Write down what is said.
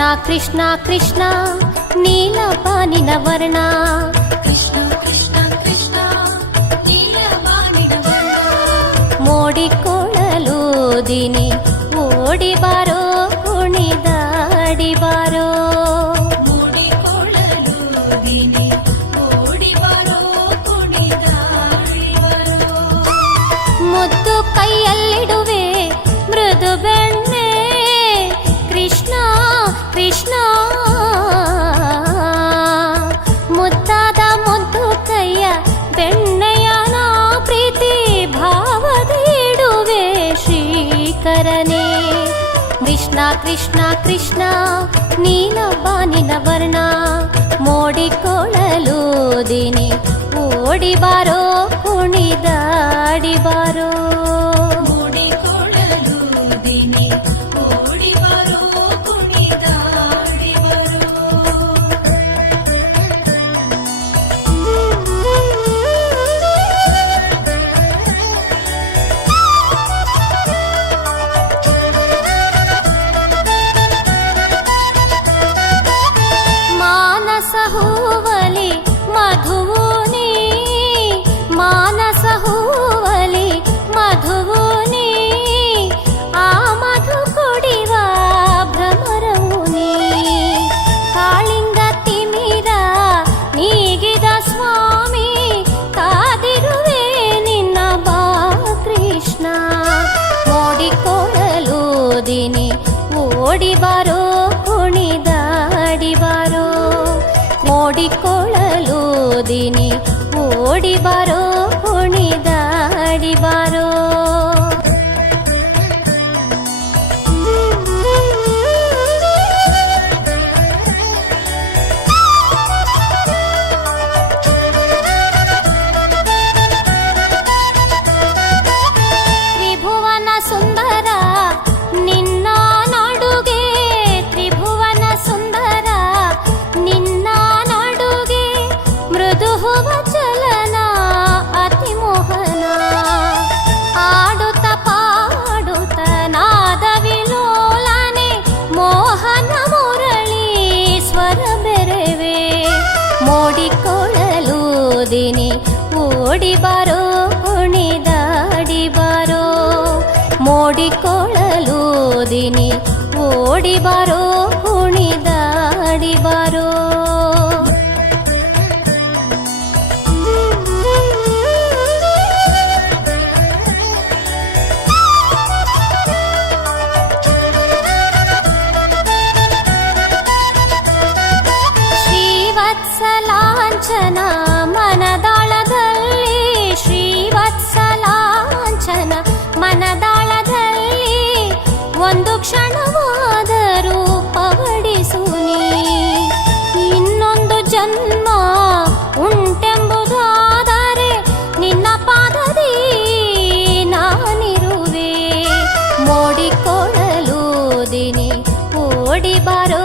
ಕೃಷ್ಣ ಕೃಷ್ಣ ನೀಲಬಾನಿನ ವರ್ಣ ಕೃಷ್ಣ ಕೃಷ್ಣ ಕೃಷ್ಣ ನೀಲಬಾನಿನ ವರ್ಣ ಮೋಡಿಕೊಳ್ಳಲು ದಿನಿ ಓಡಿ ಬಾರೋ ಕುಣಿದಾಡಿ ಬಾರೋ ಮೂಡಿಕೊಳ್ಳಲು ದಿನಿ ಓಡಿ ಬರೋ ಕುಣಿದಾಡಿ ಬರೋ ಮುದ್ದು ಕೈಯಲ್ಲಿಡುವೆ ಮೃದು ಬೆಣ್ಣೆ ಕೃಷ್ಣ ಕೃಷ್ಣ ಮುದ್ದಾದ ಮುದ್ದು ಕೈಯ ಬೆಣ್ಣೆಯನ ಪ್ರೀತಿ ಭಾವದಿಡುವೆ ಶ್ರೀಕರನೇ ಕೃಷ್ಣ ಕೃಷ್ಣ ಕೃಷ್ಣ ನೀಲಬಾನಿನ ವರ್ಣ ಮೋಡಿಕೊಳ್ಳಲು ದಿನಿ ಓಡಿ ಬಾರೋ ಕುಣಿದಾಡಿ ಬಾರೋ ಮೂಡಿಕೊಳ್ಳಲು ದಿನಿ ಓಡಿ ಬರೋ ಕುಣಿದಾಡಿ ಬರೋ ಮಾನಸ ಹೂವಲಿ ಮಧುವು ನೀ ಮಾನಸ ಹೂವಲಿ ಮಧುವು ನೀ ಆ ಮಧು ಕುಡಿವ ಭ್ರಮರವು ನೀ ಕಾಳಿಂಗ ತಿಮಿರ ನೀಗಿದ ಸ್ವಾಮಿ ಕಾದಿರುವೆ ನಿನ್ನ ಬಾ ಕೃಷ್ಣ ಮೋಡಿಕೊಳ್ಳಲು ದಿನಿ ಓಡಿ ಬಾರೋ ಕುಣಿದಾಡಿ ಬಾರೋ ಮೋಡಿಕೊಳ್ಳಲು ದಿನಿ ಓಡಿ ಬಾರೋ ಕುಣಿದಾಡಿ ಬಾರೋ ತ್ರಿಭುವನ ಸುಂದರ ನಿನ್ನ ನಾಡುಗೆ ತ್ರಿಭುವನ ಸುಂದರ ನಿನ್ನ ನಾಡುಗೆ ಮೃದು ಹುವ ಚಲನ ಅತಿ ಮೋಹನ ಆಡುತ್ತ ಪಾಡುತ್ತ ನಾದ ವಿಲೋಲನೆ ಮೋಹನ ಮುರಳಿ ಸ್ವರ ಬೆರೆವೆ ಮೋಡಿಕೊಳ್ಳಲು ದಿನಿ ಓಡಿ ಬಾರೋ ಕುಣಿದಾಡಿ ಬಾರೋ ಮೋಡಿಕೊಳ್ಳಲು ದಿನಿ ಓಡಿ ಬಾರೋ ಕುಣಿದಾಡಿ ಬಾರೋ ಶ್ರೀವತ್ಸಲಾಂಛನ ಮನದಾಳದಲ್ಲಿ ಶ್ರೀವತ್ಸಲಾಂಛನ ಮನದಾಳದಲ್ಲಿ ಒಂದು ಕ್ಷಣವಾದರೂ ಪವಡಿಸು ನೀ ಇನ್ನೊಂದು ಜನ್ಮ ಉಂಟೆಂಬುದಾದರೆ ನಿನ್ನ ಪಾದದಿ ನಾನಿರುವೆ ಮೋಡಿಕೊಳ್ಳಲು ದಿನಿ ಓಡಿ ಬಾರೋ